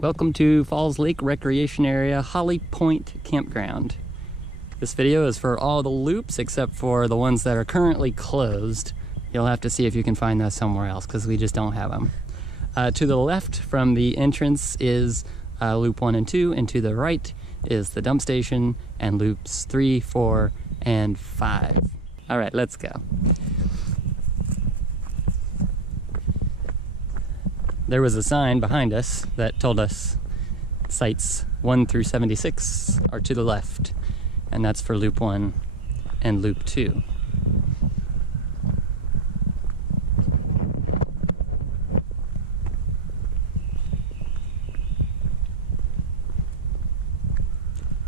Welcome to Falls Lake Recreation Area, Holly Point Campground. This video is for all the loops except for the ones that are currently closed. You'll have to see if you can find those somewhere else because we just don't have them. To the left from the entrance is loop 1 and 2, and to the right is the dump station and loops 3, 4, and 5. All right, let's go. There was a sign behind us that told us sites 1 through 76 are to the left, and that's for loop 1 and loop 2.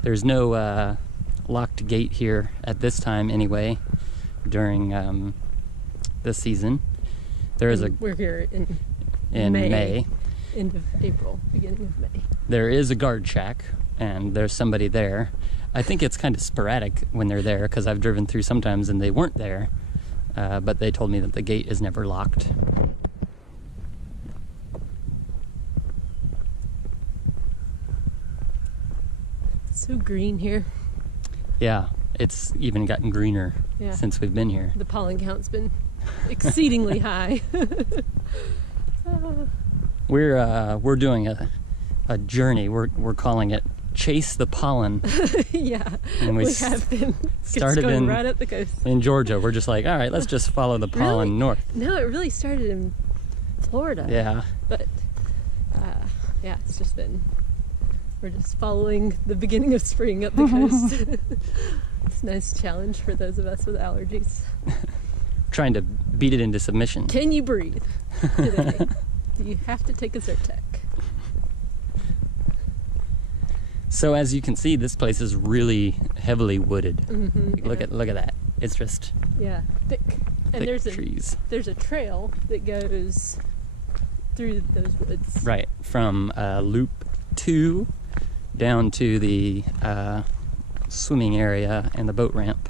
There's no locked gate here at this time anyway during this season. There is We're here in May. End of April, beginning of May. There is a guard shack, and there's somebody there. I think it's kind of sporadic when they're there, because I've driven through sometimes and they weren't there, but they told me that the gate is never locked. It's so green here. Yeah, it's even gotten greener since we've been here. The pollen count's been exceedingly high. We're doing a journey. We're calling it Chase the Pollen. Yeah, and we have been. Started going right up the coast in Georgia. We're just like, all right, let's just follow the pollen north. No, it really started in Florida. Yeah, but yeah, it's just been. We're just following the beginning of spring up the coast. It's a nice challenge for those of us with allergies. Trying to beat it into submission. Can you breathe today? Do you have to take a Zyrtec? So as you can see, this place is really heavily wooded. Mm-hmm, Look at that. It's just thick. And thick trees. There's a trail that goes through those woods. Right, from loop 2 down to the swimming area and the boat ramp.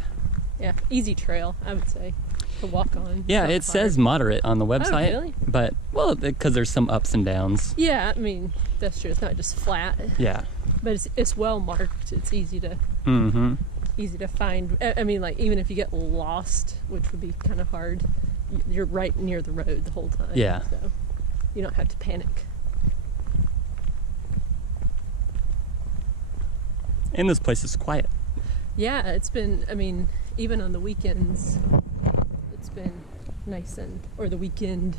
Yeah, easy trail, I would say, to walk on. Yeah, it says moderate on the website. Oh, really? But, well, because there's some ups and downs. Yeah, I mean, that's true. It's not just flat. Yeah. But it's well marked. It's easy to easy to find. I mean, like, even if you get lost, which would be kind of hard, you're right near the road the whole time. Yeah. So you don't have to panic. And this place is quiet. Yeah, it's been, I mean, even on the weekends, it's been nice or the weekend.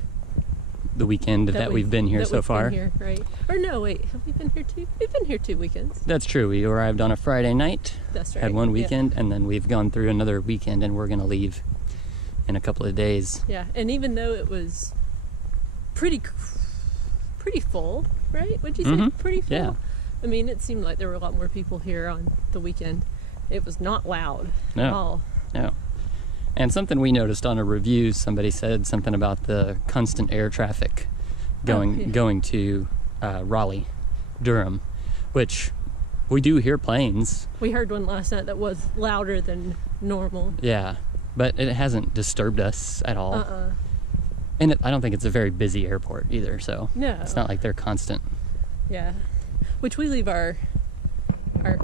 The weekend that we've been here so far. Been here, right? Or no, wait, have we been here too? We've been here 2 weekends. That's true. We arrived on a Friday night. That's right. Had one weekend, and then we've gone through another weekend, and we're going to leave in a couple of days. Yeah, and even though it was pretty full, right? Would you say pretty full? Yeah. I mean, it seemed like there were a lot more people here on the weekend. It was not loud at all. No. And something we noticed on a review, somebody said something about the constant air traffic going to Raleigh, Durham, which we do hear planes. We heard one last night that was louder than normal. Yeah, but it hasn't disturbed us at all. And I don't think it's a very busy airport either, so no, it's not like they're constant. Yeah, which we leave our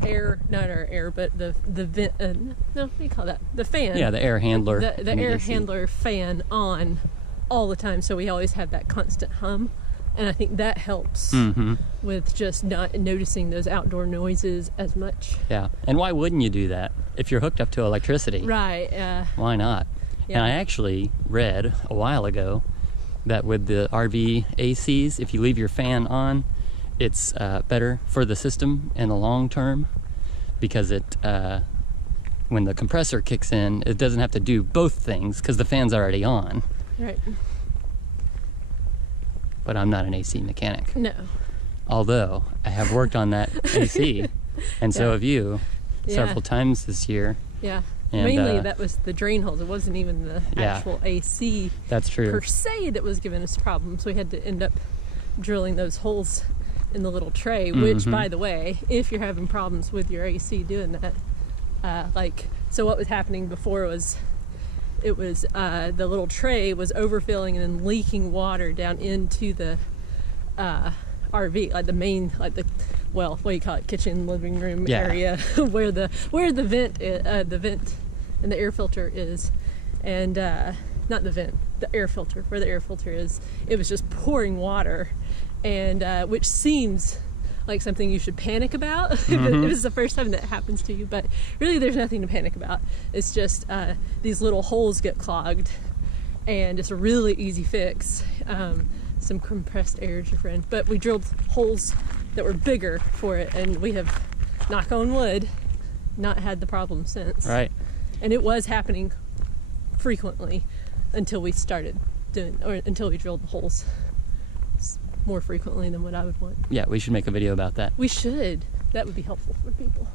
air, not our air, but the vent, no, what do you call that? The fan. Yeah, the air handler. The air handler fan on all the time, so we always have that constant hum. And I think that helps with just not noticing those outdoor noises as much. Yeah, and why wouldn't you do that if you're hooked up to electricity? Right. Why not? Yeah. And I actually read a while ago that with the RV ACs, if you leave your fan on, it's better for the system in the long term because it, when the compressor kicks in, it doesn't have to do both things because the fan's already on. Right. But I'm not an AC mechanic. No. Although I have worked on that AC, and so have you, several times this year. Yeah. And, mainly that was the drain holes. It wasn't even the actual AC. That's true. Per se that was giving us problems. We had to end up drilling those holes in the little tray, which, by the way, if you're having problems with your AC doing that, so what was happening before was it was the little tray was overfilling and then leaking water down into the RV, like the main, like the, well, what do you call it, kitchen, living room Yeah. area, where the vent, the vent and the air filter is, and not the vent, the air filter, where the air filter is. It was just pouring water, and which seems like something you should panic about if it was the first time that happens to you, but really there's nothing to panic about. It's just these little holes get clogged, and it's a really easy fix. Some compressed air is your friend, but we drilled holes that were bigger for it, and we have, knock on wood, not had the problem since. Right. And it was happening frequently until we started doing, or until we drilled the holes more frequently than what I would want. Yeah, we should make a video about that. We should. That would be helpful for people.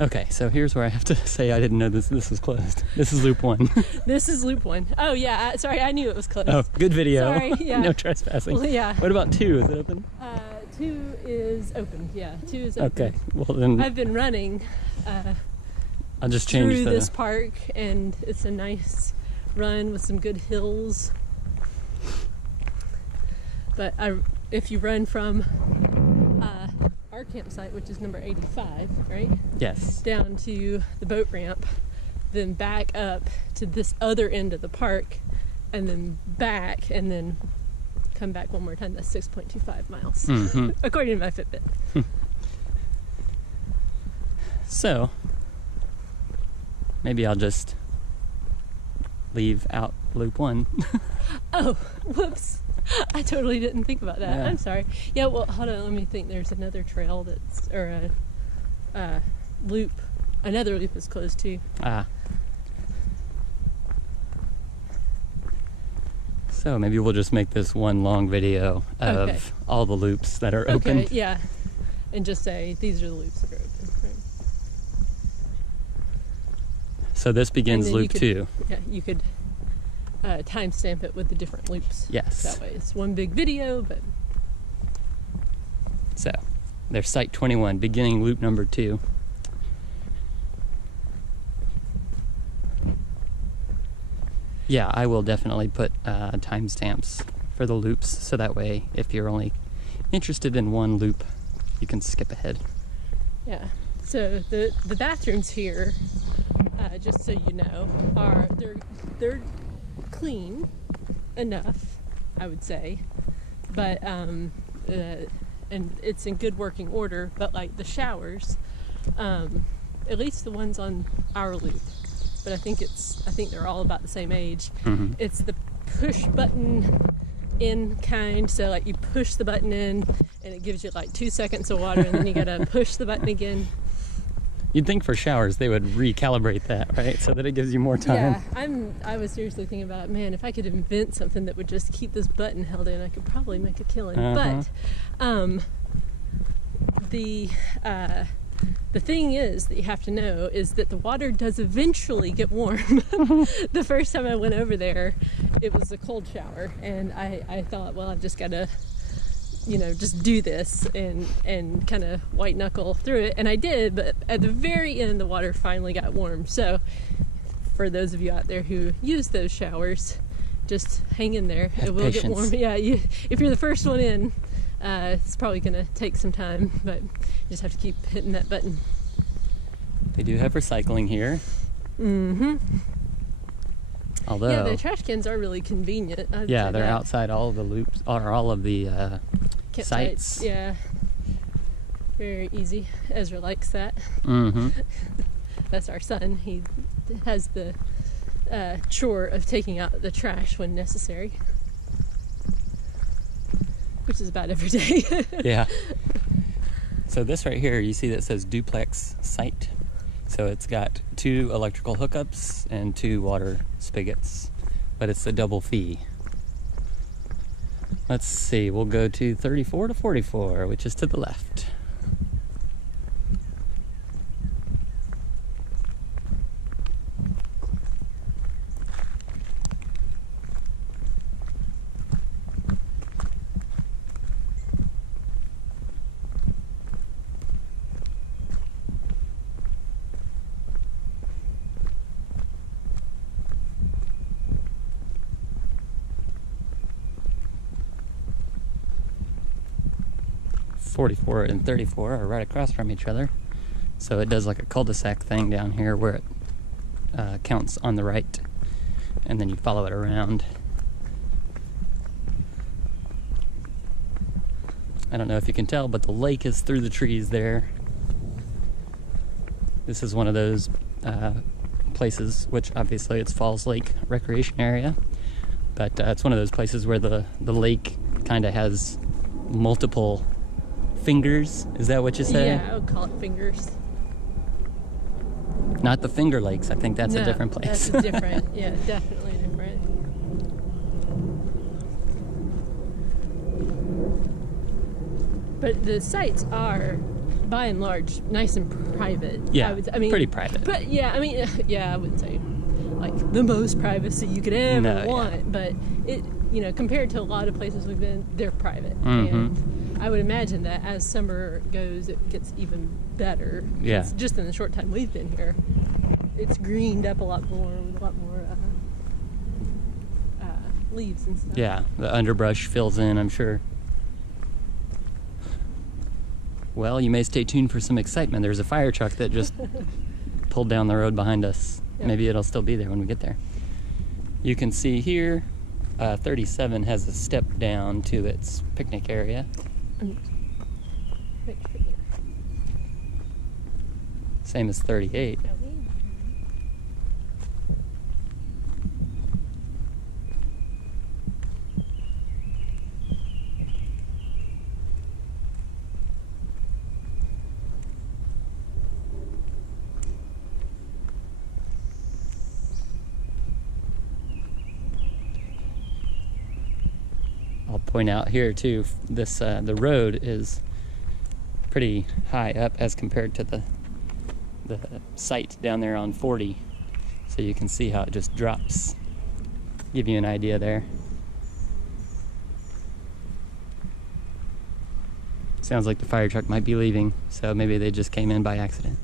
Okay, so here's where I have to say I didn't know this was closed. This is loop 1. This is loop 1. Oh yeah, sorry, I knew it was closed. Oh, good video. Sorry, yeah. No trespassing. Well, yeah. What about 2? Is it open? 2 is open. Yeah, 2 is open. Okay, well then I've been running I'll just change through the... this park, and it's a nice run with some good hills. But if you run from our campsite, which is number 85, right? Yes. Down to the boat ramp, then back up to this other end of the park, and then back, and then come back one more time. That's 6.25 miles, according to my Fitbit. So, maybe I'll just leave out loop 1. Oh, whoops. I totally didn't think about that. Yeah. I'm sorry. Yeah, well, hold on. Let me think. There's another trail that's, or a loop. Another loop is closed too. So maybe we'll just make this one long video of all the loops that are open. Okay, yeah. And just say, these are the loops that are open. Right. So this begins loop 2. Yeah, you could timestamp it with the different loops. Yes. That way it's one big video, but... So, there's site 21, beginning loop number 2. Yeah, I will definitely put timestamps for the loops, so that way if you're only interested in one loop, you can skip ahead. Yeah. So the bathrooms here, just so you know, are they're clean enough, I would say, but and it's in good working order. But like the showers, at least the ones on our loop, but I think they're all about the same age. It's the push button in kind, so like you push the button in and it gives you like 2 seconds of water, and then you gotta push the button again. You'd think for showers they would recalibrate that, right? So that it gives you more time. Yeah, I was seriously thinking about, man, if I could invent something that would just keep this button held in, I could probably make a killing. But the thing is that you have to know is that the water does eventually get warm. The first time I went over there, it was a cold shower, and I thought, well, I've just got to, just do this and kind of white knuckle through it, and I did. But at the very end, the water finally got warm. So for those of you out there who use those showers, just hang in there. It will get warm. Yeah, if you're the first one in, it's probably going to take some time, but you just have to keep hitting that button. They do have recycling here. Although, yeah, the trash cans are really convenient. Yeah, they're outside all of the loops, or all of the sites. Yeah, very easy. Ezra likes that. That's our son. He has the chore of taking out the trash when necessary, which is about every day. Yeah. So this right here, you see that says duplex site. So it's got 2 electrical hookups and 2 water spigots, but it's a double fee. Let's see, we'll go to 34 to 44, which is to the left. 44 and 34 are right across from each other. So it does like a cul-de-sac thing down here where it counts on the right, and then you follow it around. I don't know if you can tell, but the lake is through the trees there. This is one of those places, which obviously it's Falls Lake Recreation Area, but it's one of those places where the lake kind of has multiple fingers. Is that what you say? Yeah, I would call it fingers. Not the Finger Lakes. I think that's a different place. That's different. Yeah, definitely different. But the sites are, by and large, nice and private. Yeah, I mean, pretty private. But yeah, I mean, yeah, I wouldn't say like the most privacy you could ever want. Yeah. But it, compared to a lot of places we've been, they're private. Mm-hmm. And I would imagine that as summer goes, it gets even better. Yeah. It's just in the short time we've been here, it's greened up a lot more with a lot more leaves and stuff. Yeah, the underbrush fills in, I'm sure. Well, you may stay tuned for some excitement. There's a fire truck that just pulled down the road behind us. Yep. Maybe it'll still be there when we get there. You can see here, 37 has a step down to its picnic area. Right here. Same as 38. I'll point out here too, this the road is pretty high up as compared to the site down there on 40, so you can see how it just drops. Give you an idea there. Sounds like the fire truck might be leaving, so maybe they just came in by accident.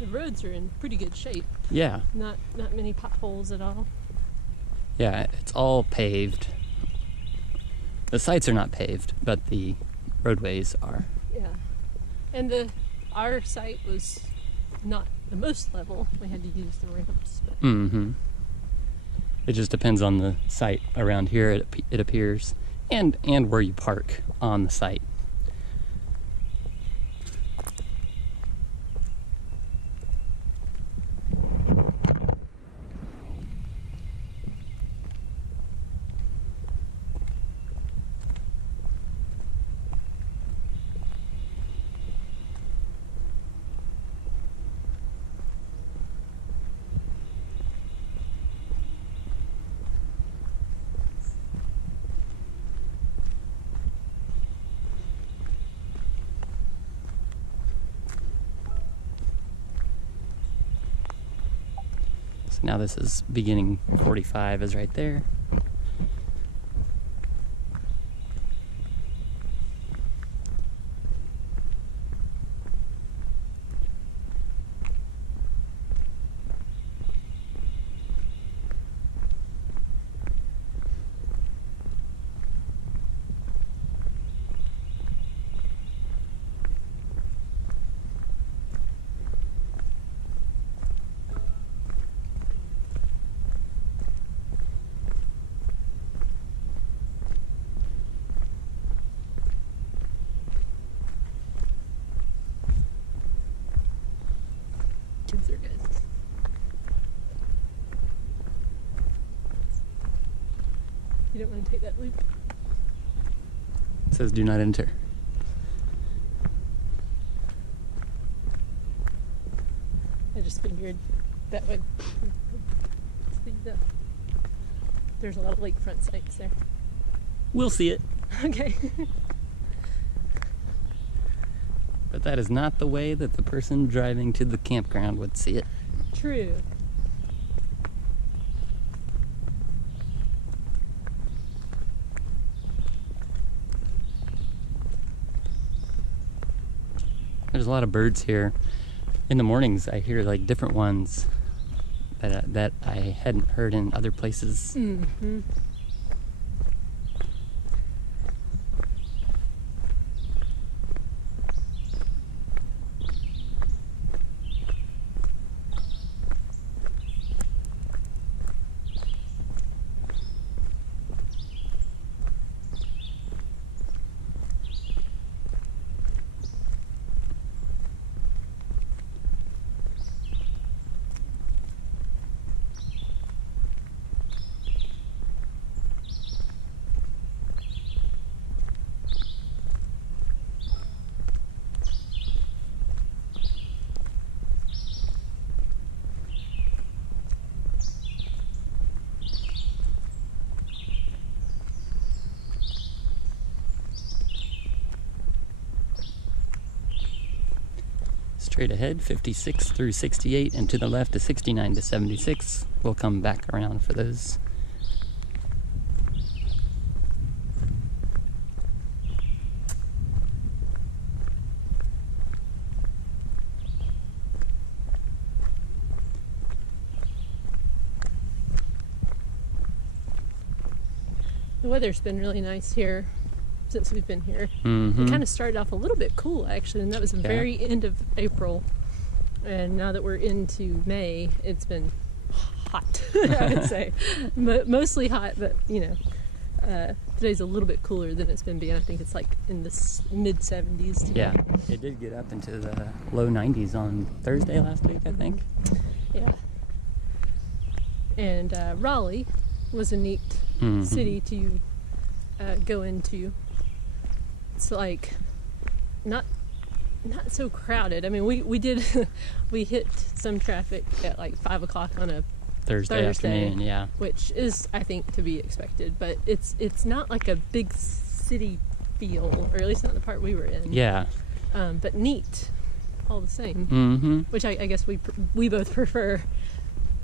The roads are in pretty good shape. Yeah. Not many potholes at all. Yeah, it's all paved. The sites are not paved, but the roadways are. Yeah. And our site was not the most level. We had to use the ramps. But. Mm-hmm. It just depends on the site around here, it appears, and where you park on the site. Now this is beginning 45 is right there. Kids are good. You don't want to take that loop? It says do not enter. just figured that would see there's a lot of lakefront sites there. We'll see it. Okay. But that is not the way that the person driving to the campground would see it. True. There's a lot of birds here. In the mornings, I hear like different ones that I hadn't heard in other places. Mm-hmm. Straight ahead, 56 through 68, and to the left is 69 to 76. We'll come back around for those. The weather's been really nice here since we've been here. Mm-hmm. It kind of started off a little bit cool, actually, and that was the very end of April. And now that we're into May, it's been hot, I would say. Mostly hot, but, you know, today's a little bit cooler than it's been being. I think it's like in the mid-70s today. Yeah, it did get up into the low 90s on Thursday last week, I think. Yeah. And Raleigh was a neat city to go into. It's like not so crowded. I mean, we did we hit some traffic at like 5 o'clock on a Thursday afternoon, yeah, which is, I think, to be expected. But it's not like a big city feel, or at least not the part we were in. Yeah. But neat, all the same. Mm-hmm. Which I guess we both prefer.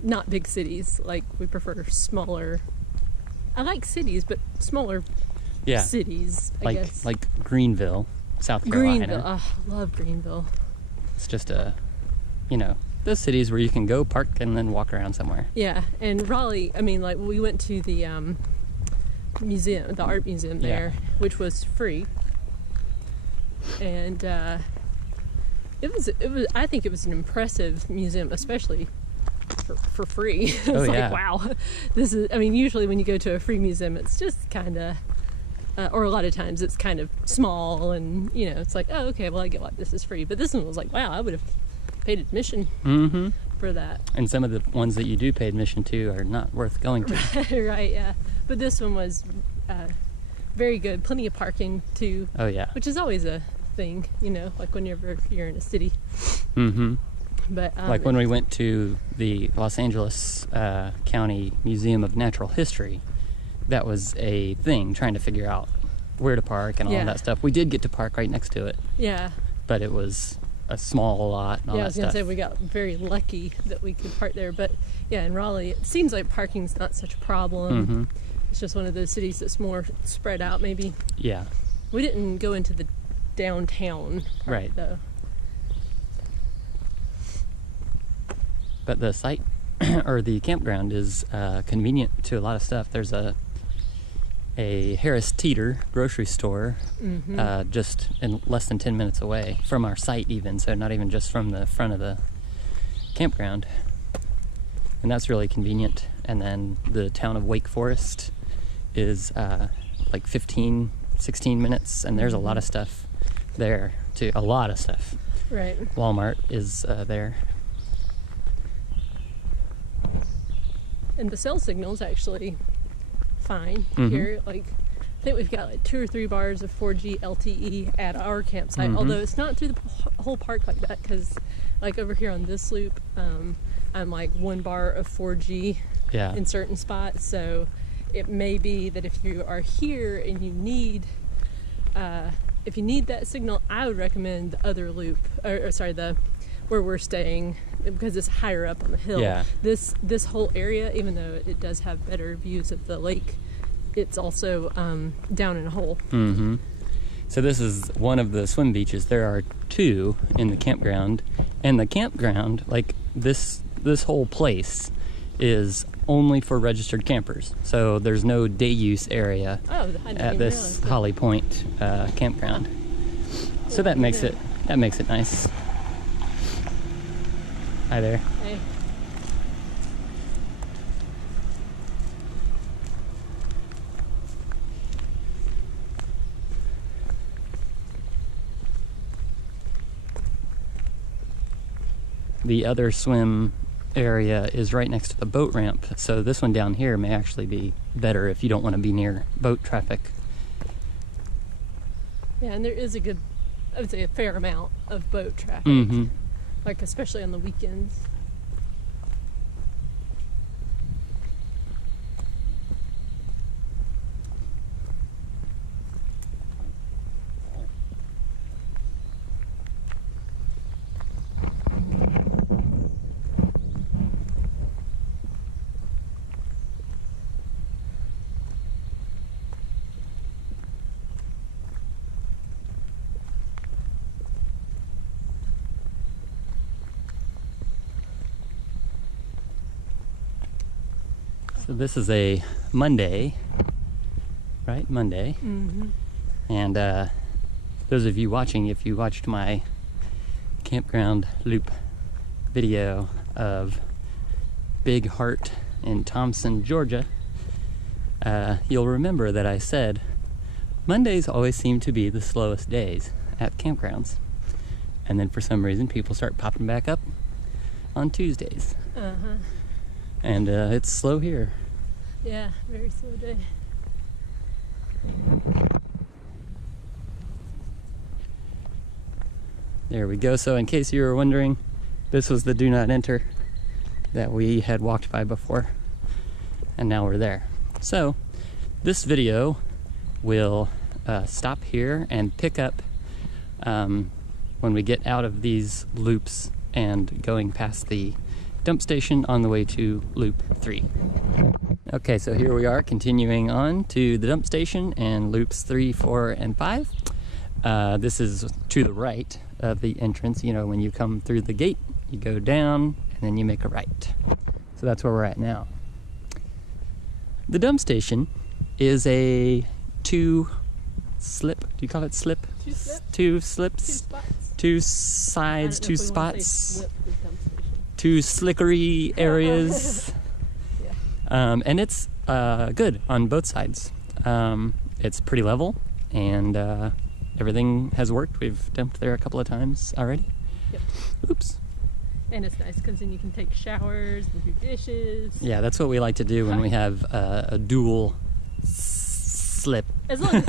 Not big cities. Like, we prefer smaller. I like cities, but smaller. Yeah. Cities, I guess. Like Greenville, South Carolina. Greenville. Oh, I love Greenville. It's just those cities where you can go park and then walk around somewhere. Yeah, and Raleigh, I mean, like, we went to the museum, the art museum there, which was free. And it was I think it was an impressive museum, especially for free. It's like, wow, this is, I mean, usually when you go to a free museum, it's just kind of or a lot of times it's kind of small, and, you know, it's like, oh, okay, well, I get why this is free. But this one was like, wow, I would have paid admission for that. And some of the ones that you do pay admission to are not worth going to. Right, yeah. But this one was very good. Plenty of parking, too. Oh, yeah. Which is always a thing, you know, like whenever you're in a city. Mm-hmm. But like when we went to the Los Angeles County Museum of Natural History, that was a thing, trying to figure out where to park and all of that stuff. We did get to park right next to it. Yeah. But it was a small lot and all that stuff. Yeah, I was going to say, we got very lucky that we could park there. But, yeah, in Raleigh, it seems like parking's not such a problem. Mm-hmm. It's just one of those cities that's more spread out, maybe. Yeah. We didn't go into the downtown part, though. But the site, or the campground, is convenient to a lot of stuff. There's a Harris Teeter grocery store just in less than 10 minutes away from our site even, so not even just from the front of the campground. And that's really convenient. And then the town of Wake Forest is like 15, 16 minutes, and there's a lot of stuff there too. A lot of stuff. Right. Walmart is there. And the cell signal's actually fine here. Like, I think we've got like 2 or 3 bars of 4G LTE at our campsite, although it's not through the whole park like that, because like over here on this loop, I'm like 1 bar of 4G in certain spots. So it may be that if you are here and you need if you need that signal, I would recommend the other loop, or sorry, the where we're staying, because it's higher up on the hill. Yeah. This whole area, even though it does have better views of the lake, it's also down in a hole. Mm-hmm. So this is one of the swim beaches. There are 2 in the campground, and the campground, like this whole place, is only for registered campers. So there's no day use area at this Holly Point campground. So that makes it nice. Hi there. Hey. The other swim area is right next to the boat ramp, so this one down here may actually be better if you don't want to be near boat traffic. Yeah, and there is I would say a fair amount of boat traffic, like especially on the weekends. So this is a Monday, right? Monday. And those of you watching, if you watched my campground loop video of Big Heart in Thompson, Georgia, you'll remember that I said Mondays always seem to be the slowest days at campgrounds. And then for some reason people start popping back up on Tuesdays. And it's slow here. Yeah, very slow day. There we go. So in case you were wondering, this was the do not enter that we had walked by before, and now we're there. So this video will stop here and pick up when we get out of these loops and going past the dump station on the way to loop 3. Okay, so here we are continuing on to the dump station and loops 3, 4, and 5. This is to the right of the entrance. You know, when you come through the gate, you go down and then you make a right. So that's where we're at now. The dump station is a 2-slip. Do you call it slip? 2 slips. spots. 2 sides, 2 spots. 2 slickery areas. And it's good on both sides. It's pretty level, and everything has worked. We've dumped there a couple of times already. Yep. Oops. And it's nice because then you can take showers and do dishes. Yeah, that's what we like to do when we have a dual slip. As long as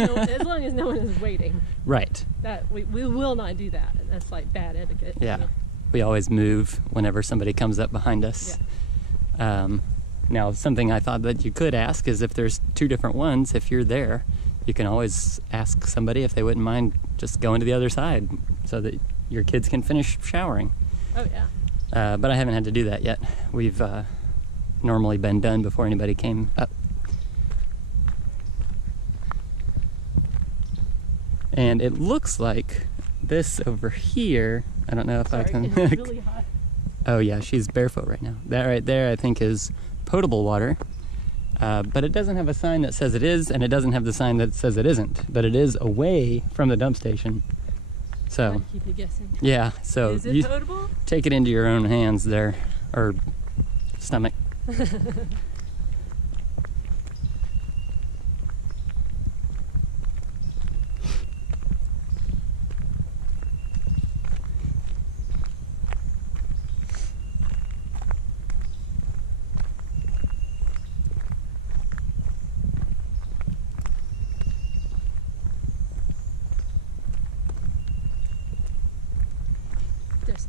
no one is waiting. Right. That we will not do that. That's like bad etiquette. Yeah. We always move whenever somebody comes up behind us. Yeah. Now, something I thought that you could ask is if there's 2 different ones, if you're there, you can always ask somebody if they wouldn't mind just going to the other side so that your kids can finish showering. Oh, yeah. But I haven't had to do that yet. We've normally been done before anybody came up. And it looks like this over here, I don't know if I can... It's really hot. Oh yeah, she's barefoot right now. That right there I think is potable water. But it doesn't have a sign that says it is, and it doesn't have the sign that says it isn't. But it is away from the dump station. So, keep you guessing. Yeah, so is it you potable? take it into your own hands there, or stomach.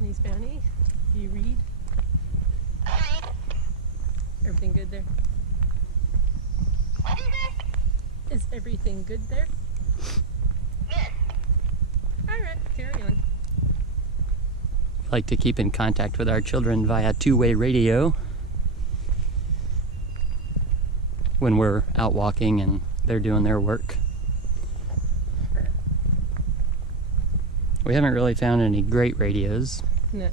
Sneeze Bounty. Do you read? Everything good there? What is it? Is everything good there? Yes. Alright, carry on. Like to keep in contact with our children via two-way radio when we're out walking and they're doing their work. We haven't really found any great radios. No.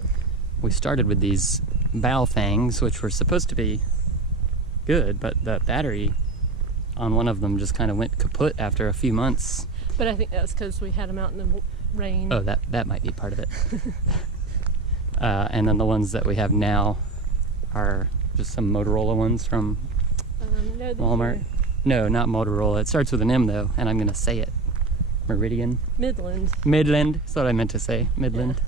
We started with these Baofangs, which were supposed to be good, but the battery on one of them just kind of went kaput after a few months. But I think that's because we had them out in the rain. Oh, that might be part of it. And then the ones that we have now are just some Motorola ones from No, Walmart. No, not Motorola. It starts with an M though, and I'm gonna say it. Meridian. Midland. Midland. That's what I meant to say. Midland.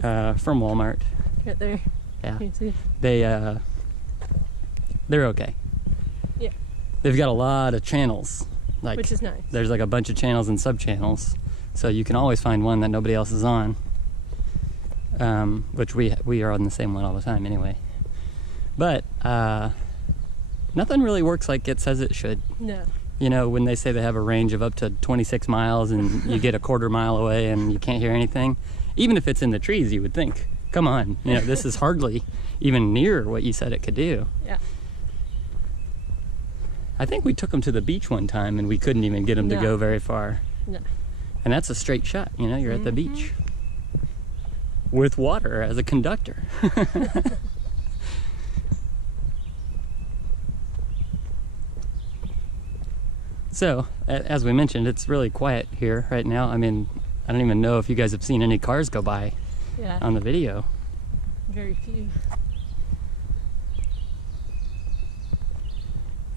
From Walmart. Right there. Yeah. Can you see? They're okay. Yeah. They've got a lot of channels. Like, which is nice. There's like a bunch of channels and sub-channels, so you can always find one that nobody else is on. Which we are on the same one all the time anyway. But nothing really works like it says it should. No. You know, when they say they have a range of up to 26 miles and you get a quarter mile away and you can't hear anything, even if it's in the trees, you would think, come on, you know, this is hardly even near what you said it could do. Yeah. I think we took them to the beach one time and we couldn't even get them to go very far. No. And that's a straight shot, you know, you're at the beach with water as a conductor. So, as we mentioned, it's really quiet here right now. I mean, I don't even know if you guys have seen any cars go by on the video. Very few.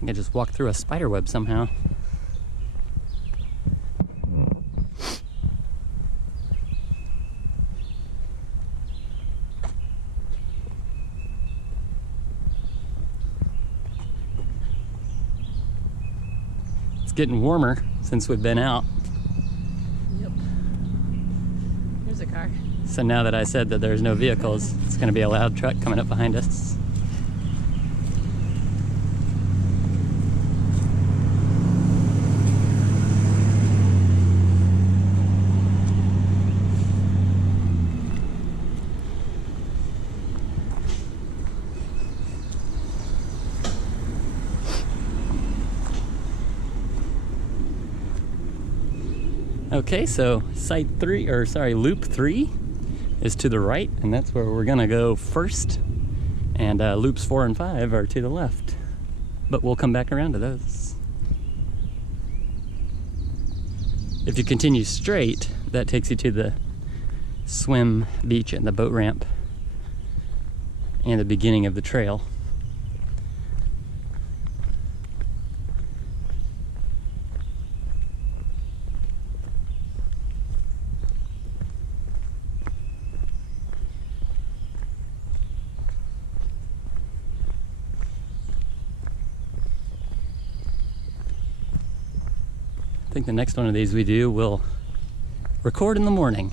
I can just walk through a spider web somehow. It's getting warmer since we've been out. Yep. There's a car. So now that I said that there's no vehicles, it's going to be a loud truck coming up behind us. Okay, so loop 3 is to the right, and that's where we're gonna go first. And loops 4 and 5 are to the left. But we'll come back around to those. If you continue straight, that takes you to the swim beach and the boat ramp and the beginning of the trail. I think the next one of these we do will record in the morning.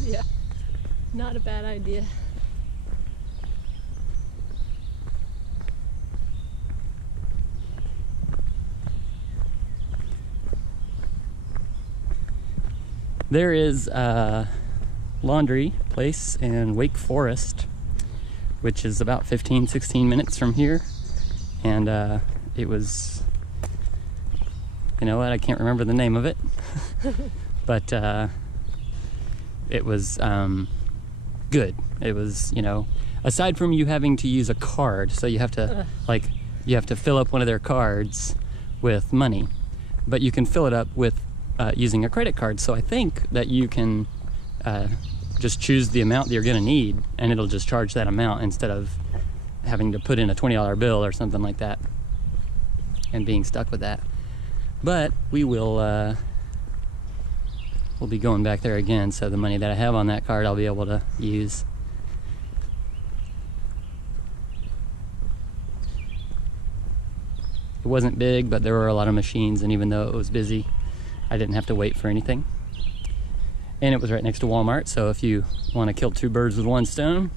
Yeah, not a bad idea. There is a laundry place in Wake Forest, which is about 15-16 minutes from here, and it was, you know what, I can't remember the name of it, but it was good. It was, you know, aside from you having to use a card, so you have to you have to fill up one of their cards with money, but you can fill it up with using a credit card. So I think that you can just choose the amount that you're gonna need, and it'll just charge that amount instead of having to put in a $20 bill or something like that and being stuck with that. But we will we'll be going back there again, so the money that I have on that card I'll be able to use. It wasn't big, but there were a lot of machines, and even though it was busy, I didn't have to wait for anything. And it was right next to Walmart, so if you want to kill two birds with one stone,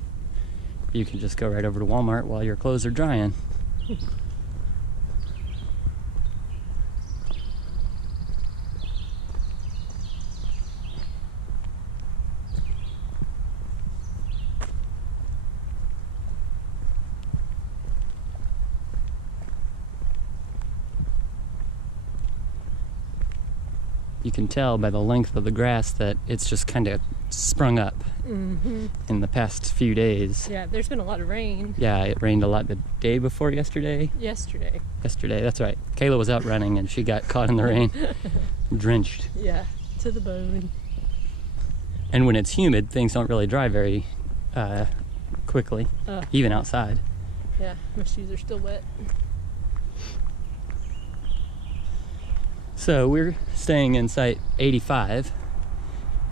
you can just go right over to Walmart while your clothes are drying. You can tell by the length of the grass that it's just kind of sprung up in the past few days. Yeah, there's been a lot of rain. Yeah, it rained a lot the day before yesterday. Yesterday, That's right. Kayla was out running and she got caught in the rain, drenched. yeah, to the bone. And when it's humid, things don't really dry very quickly, even outside. Yeah, my shoes are still wet. So we're staying in site 85,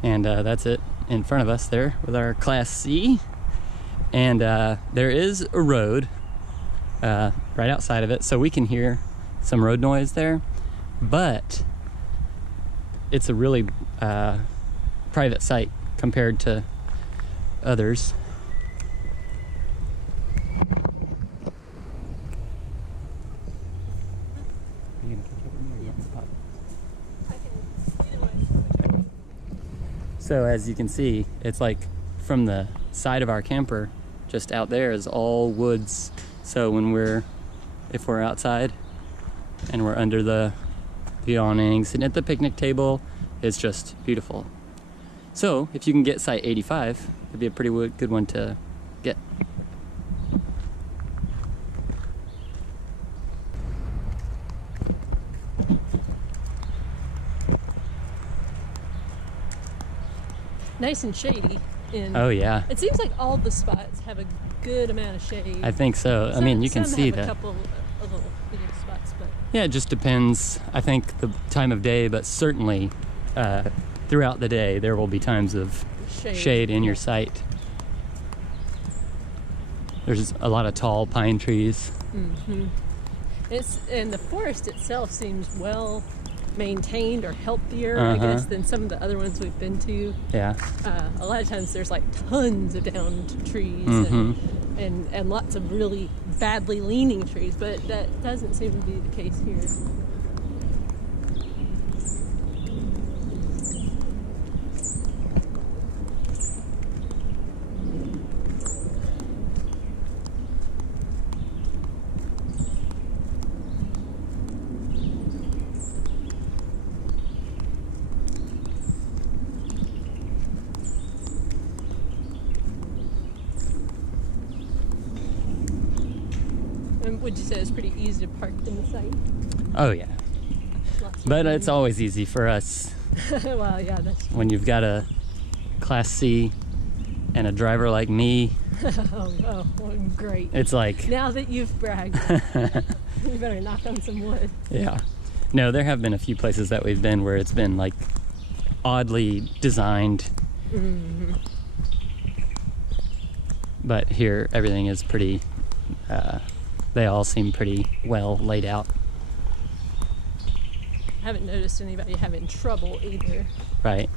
and that's it in front of us there with our Class C. And there is a road right outside of it, so we can hear some road noise there, but it's a really private site compared to others. So as you can see, it's like from the side of our camper, just out there is all woods. So if we're outside and we're under the awning, sitting at the picnic table, it's just beautiful. So if you can get site 85, it'd be a pretty good one to get. Nice and shady. Oh yeah. It seems like all the spots have a good amount of shade. I think so. I mean, you can see that. A couple of little spots, but yeah, it just depends. I think the time of day, but certainly throughout the day there will be times of shade in your sight. There's a lot of tall pine trees. And the forest itself seems well maintained or healthier, I guess, than some of the other ones we've been to. Yeah. A lot of times there's like tons of downed trees and lots of really badly leaning trees, but that doesn't seem to be the case here. Would you say it's pretty easy to park in the site? Oh yeah. But it's always easy for us. Well, yeah, that's true. When you've got a Class C and a driver like me. well, great. It's like... Now that you've bragged, you better knock on some wood. Yeah. No, there have been a few places that we've been where it's been like oddly designed. But here, everything is pretty... they all seem pretty well laid out. I haven't noticed anybody having trouble either. Right.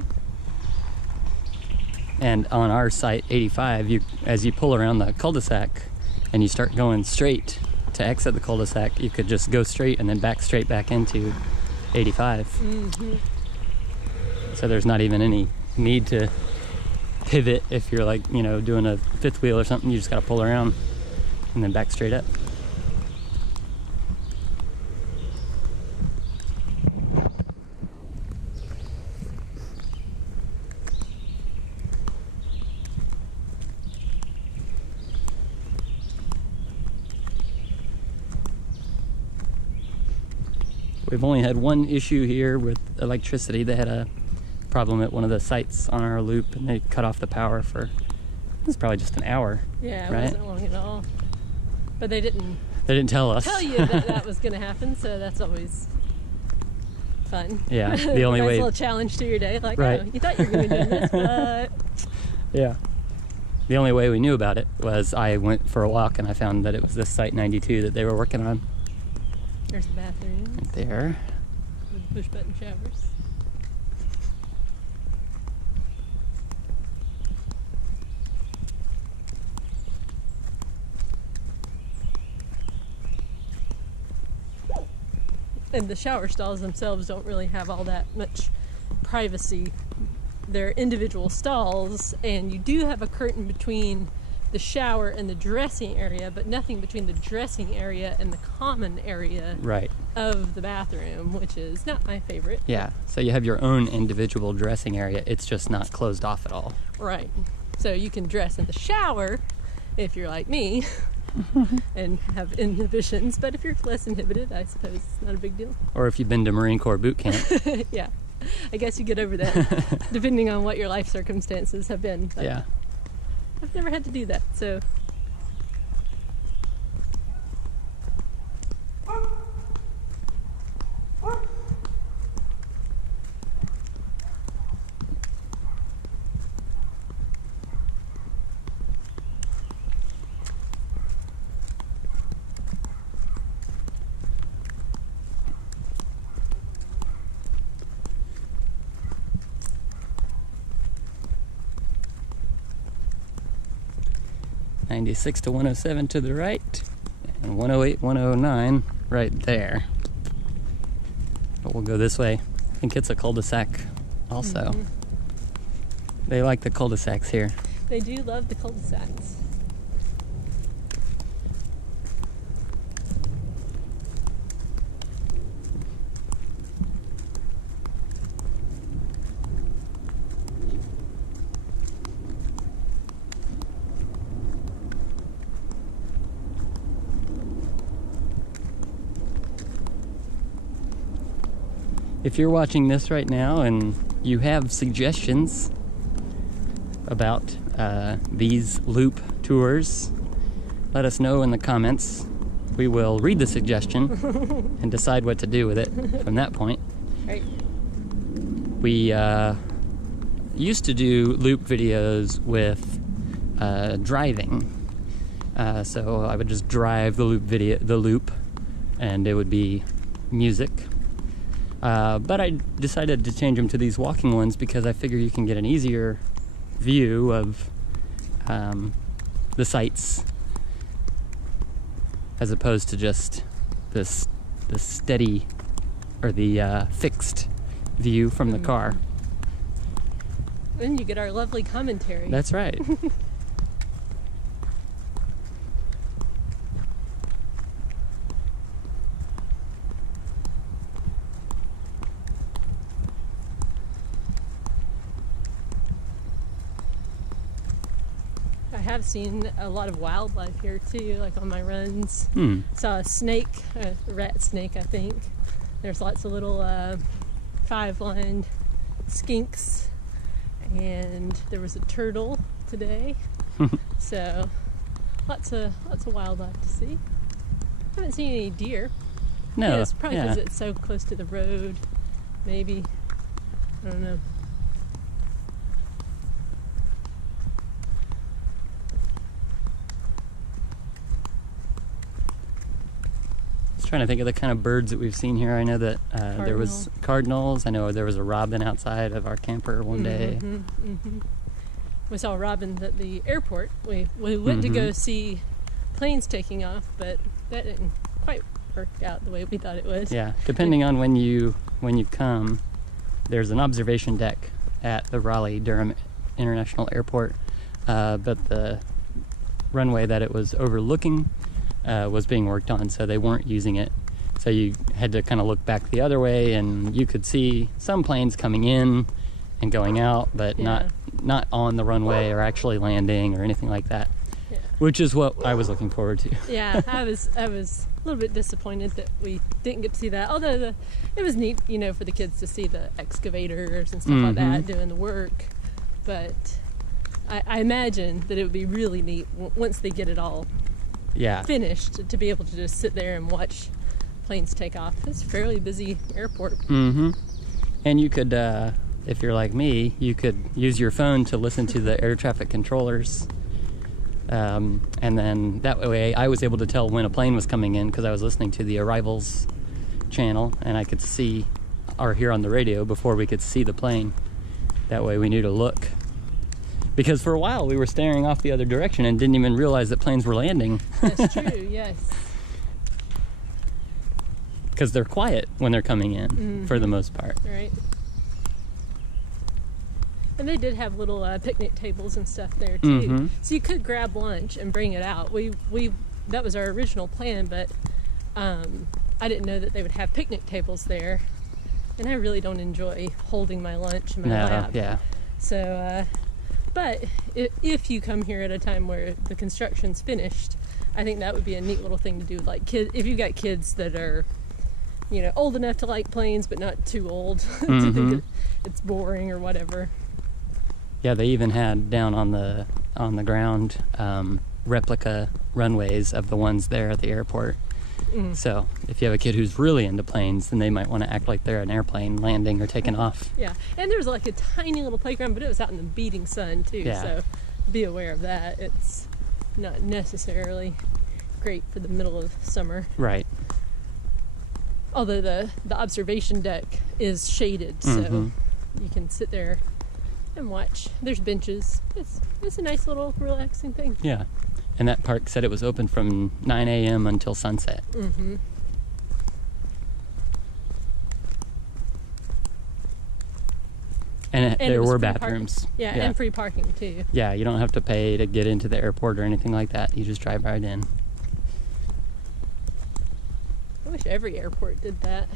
And on our site 85, as you pull around the cul-de-sac and you start going straight to exit the cul-de-sac, you could just go straight and then back straight back into 85. So there's not even any need to pivot if you're like, doing a fifth wheel or something. You just got to pull around and then back straight up. We've only had one issue here with electricity. They had a problem at one of the sites on our loop, and they cut off the power for, it was probably just an hour. Yeah, it right? wasn't long at all. But they didn't tell us. Tell you that was going to happen, so that's always fun. Yeah, the only nice way. Little challenge to your day, like, right. Oh, you thought you were going to be doing this, but yeah. The only way we knew about it was I went for a walk and I found that it was this site 92 that they were working on. There's the bathroom. Right there. With push button showers. And the shower stalls themselves don't really have all that much privacy. They're individual stalls, and you do have a curtain between the shower and the dressing area, but nothing between the dressing area and the common area Right. of the bathroom, which is not my favorite. Yeah. So you have your own individual dressing area. It's just not closed off at all. Right. So you can dress in the shower if you're like me and have inhibitions, but if you're less inhibited, I suppose it's not a big deal. Or if you've been to Marine Corps boot camp. Yeah. I guess you get over that depending on what your life circumstances have been. But Yeah. I've never had to do that, so. .96 to 107 to the right, and 108, 109 right there. But we'll go this way. I think it's a cul-de-sac also. They like the cul-de-sacs here. They do love the cul-de-sacs. If you're watching this right now and you have suggestions about these loop tours, let us know in the comments. We will read the suggestion and decide what to do with it from that point. Right. We used to do loop videos with driving. So I would just drive the loop, and it would be music. But I decided to change them to these walking ones because I figure you can get an easier view of the sights as opposed to just this steady or the fixed view from the car. Then you get our lovely commentary. That's right. I have seen a lot of wildlife here too, like on my runs. Saw a snake, a rat snake, I think. There's lots of little 5-lined skinks, and there was a turtle today. So lots of wildlife to see. Haven't seen any deer. No, Yeah, it's probably because it's so close to the road. Maybe, I don't know. Trying to think of the kind of birds that we've seen here. I know that there was cardinals. I know there was a robin outside of our camper one day. We saw robins at the airport. We went to go see planes taking off, but that didn't quite work out the way we thought it would. Yeah, depending on when you come, there's an observation deck at the Raleigh-Durham International Airport, but the runway that it was overlooking was being worked on, so they weren't using it. So you had to kind of look back the other way, and you could see some planes coming in and going out, but not on the runway or actually landing or anything like that. Yeah. Which is what I was looking forward to. Yeah, I was a little bit disappointed that we didn't get to see that. Although it was neat, for the kids to see the excavators and stuff like that doing the work. But I imagine that it would be really neat once they get it all finished to be able to just sit there and watch planes take off. It's a fairly busy airport. And you could, if you're like me, you could use your phone to listen to the air traffic controllers. And then that way I was able to tell when a plane was coming in because I was listening to the arrivals channel, and I could see or hear on the radio before we could see the plane. That way we knew to look. Because for a while we were staring off the other direction and didn't even realize that planes were landing. That's true, yes. because they're quiet when they're coming in for the most part. Right. And they did have little picnic tables and stuff there too, so you could grab lunch and bring it out. That was our original plan, but I didn't know that they would have picnic tables there, and I really don't enjoy holding my lunch in my lap. Yeah. So, but if you come here at a time where the construction's finished, I think that would be a neat little thing to do. Like if you've got kids that are, old enough to like planes but not too old to think it's boring or whatever. Yeah, they even had down on the ground replica runways of the ones there at the airport. So if you have a kid who's really into planes, then they might want to act like they're an airplane landing or taking off. Yeah, and there's like a tiny little playground, but it was out in the beating sun too. Yeah. So be aware of that. It's not necessarily great for the middle of summer. Right. Although the observation deck is shaded, so you can sit there and watch. There's benches. It's a nice little relaxing thing. Yeah. And that park said it was open from 9 a.m. until sunset. And there were bathrooms. Yeah, and free parking too. Yeah, you don't have to pay to get into the airport or anything like that. You just drive right in. I wish every airport did that.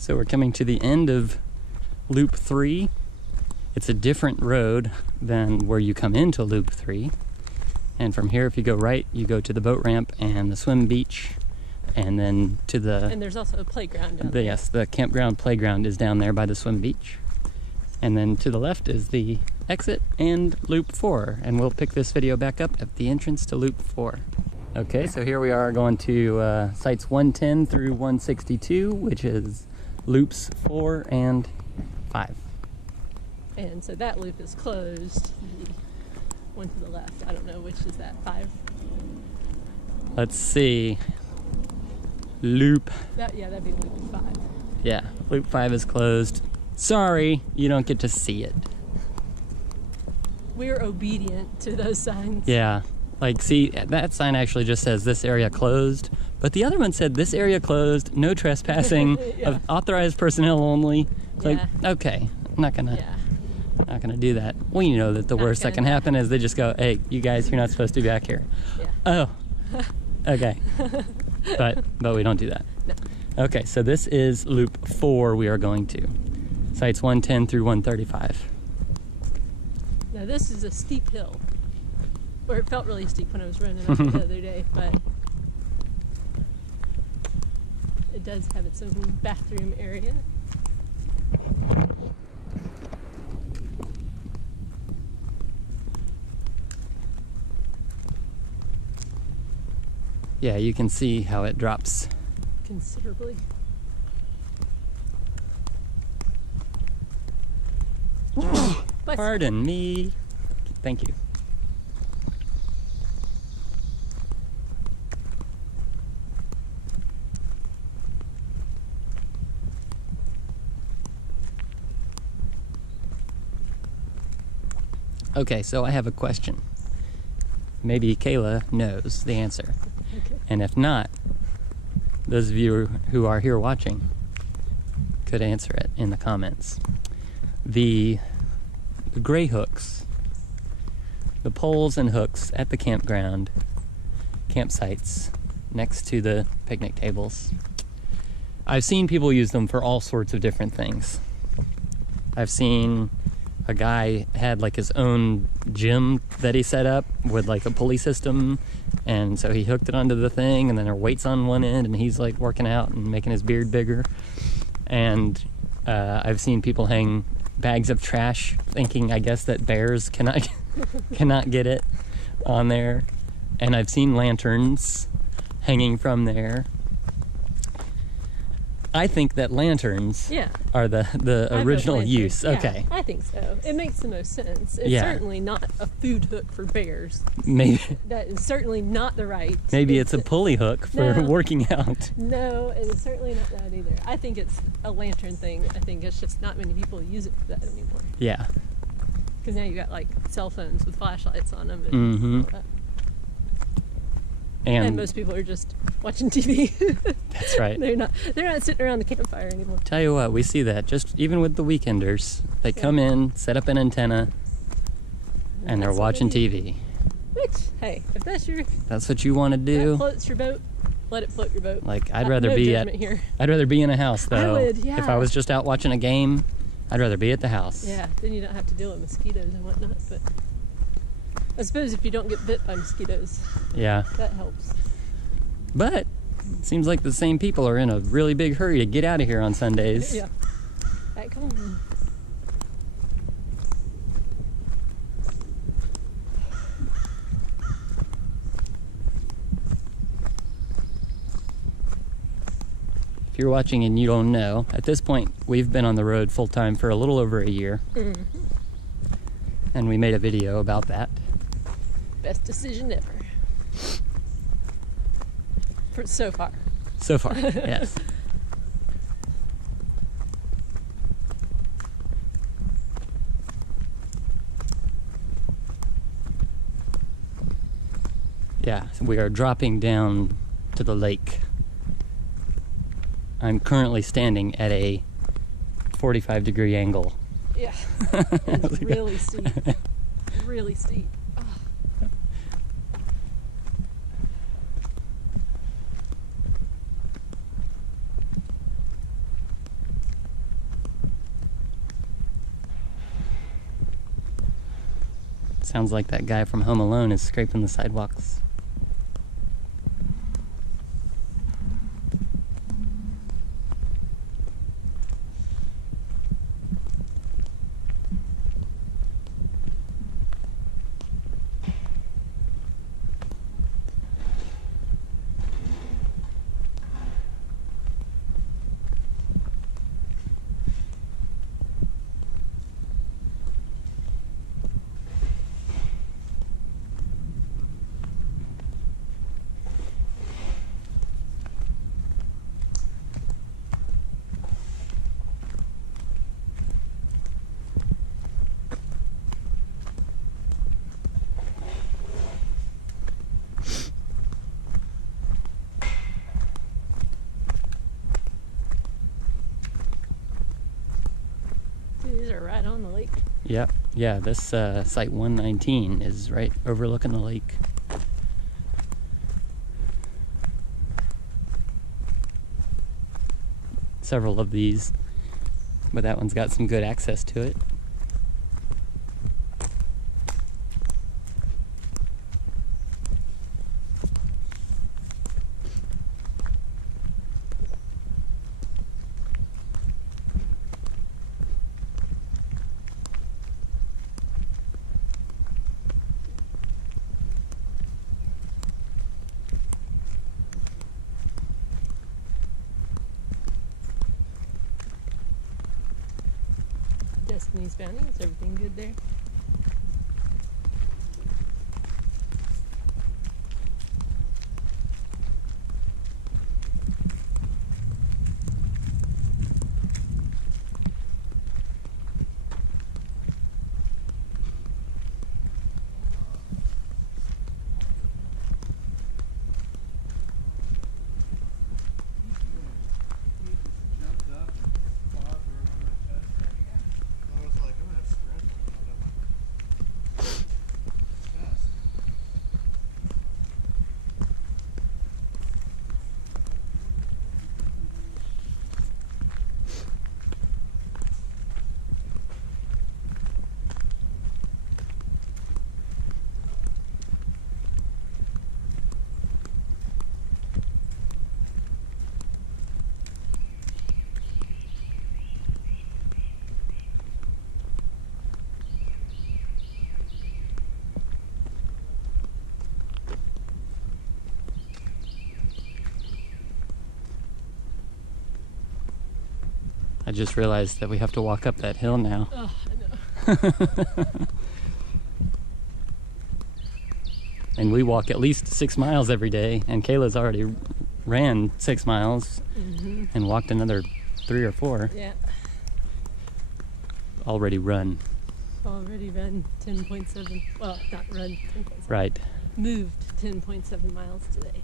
So we're coming to the end of Loop 3. It's a different road than where you come into Loop 3. And from here, if you go right, you go to the boat ramp and the swim beach, and then to the... And there's also a playground down there. Yes, the campground playground is down there by the swim beach. And then to the left is the exit and Loop 4. And we'll pick this video back up at the entrance to Loop 4. Okay, so here we are going to sites 110 through 162, which is loops 4 and 5. And so that loop is closed. The one to the left, I don't know which is that, 5? Let's see. Loop. That'd be loop 5. Yeah, loop 5 is closed. Sorry, you don't get to see it. We're obedient to those signs. Yeah, like see, that sign actually just says this area closed, but the other one said this area closed, no trespassing, of authorized personnel only. It's like, okay, I'm not gonna do that. We know that the worst that can happen is they just go, hey, you guys, you're not supposed to be back here. Yeah. Oh, okay. But we don't do that. No. Okay, so this is loop 4 we are going to. Sites 110 through 135. Now this is a steep hill. Or it felt really steep when I was running up it the other day, but it does have its own bathroom area. Yeah, you can see how it drops Considerably. Pardon me. Thank you. Okay, so I have a question. Maybe Kayla knows the answer. Okay. And if not, those of you who are here watching could answer it in the comments. The gray hooks, the poles and hooks at the campground, campsites next to the picnic tables. I've seen people use them for all sorts of different things. I've seen a guy had like his own gym that he set up with like a pulley system, and so he hooked it onto the thing, and then there are weights on one end, and he's like working out and making his beard bigger. And I've seen people hang bags of trash, thinking, I guess, that bears cannot get it on there. And I've seen lanterns hanging from there. I think that lanterns are the original use. Yeah, okay. I think so. It makes the most sense. It's Yeah. certainly not a food hook for bears. Maybe That is certainly not the right. maybe it's a pulley hook for No. working out. No, and it's certainly not that either. I think it's a lantern thing. I think it's just not many people use it for that anymore. Yeah. Because now you got like cell phones with flashlights on them. Mm-hmm. All that. And And most people are just watching TV. that's right. They're not sitting around the campfire anymore. Tell you what, we see that just even with the weekenders. They come in, set up an antenna, and they're That's what watching they do. TV. Which, hey, if That's what you want to that do. floats your boat, let it float your boat. Like I'd rather no be judgment here. I'd rather be in a house though. would, If yeah. I was just out watching a game, I'd rather be at the house. Yeah, then you don't have to deal with mosquitoes and whatnot. But I suppose if you don't get bit by mosquitoes, Yeah. that helps. But it seems like the same people are in a really big hurry to get out of here on Sundays. Yeah. Back home. If you're watching and you don't know, at this point we've been on the road full time for a little over a year. Mm-hmm. And we made a video about that. Best decision ever. For so far. So far, yes. Yeah, so we are dropping down to the lake. I'm currently standing at a 45-degree angle. Yeah. It's really steep. Really steep. Oh. Sounds like that guy from Home Alone is scraping the sidewalks. These are right on the lake. Yep, yeah, this site 119 is right overlooking the lake. Several of these, but that one's got some good access to it. Destiny's Bounty. Is everything good there? I just realized that we have to walk up that hill now. Oh, I know. And we walk at least 6 miles every day, and Kayla's already ran 6 miles and walked another 3 or 4. Yeah. Already run. Already run 10.7. Well, not run 10.7. Right. Moved 10.7 miles today.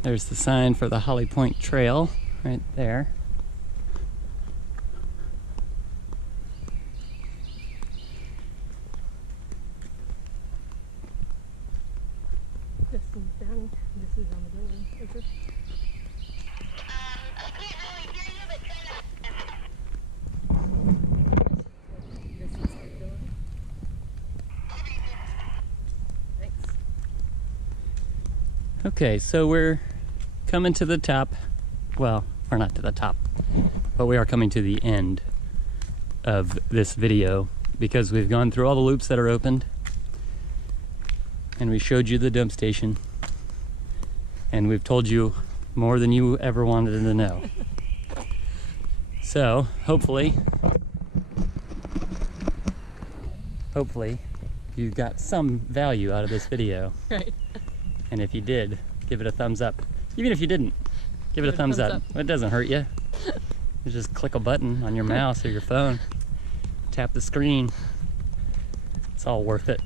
There's the sign for the Holly Point Trail right there. This one's down. This is Armadillo. Over. I can't really hear you, but try not. This is Armadillo. Thanks. Okay, so we're coming to the top. Well, we're not to the top, but we are coming to the end of this video because we've gone through all the loops that are opened, and we showed you the dump station, and we've told you more than you ever wanted to know. So hopefully you got some value out of this video. Right. And if you did, give it a thumbs up. Even if you didn't, give it a thumbs up. It doesn't hurt you. You just click a button on your mouse or your phone, tap the screen. It's all worth it.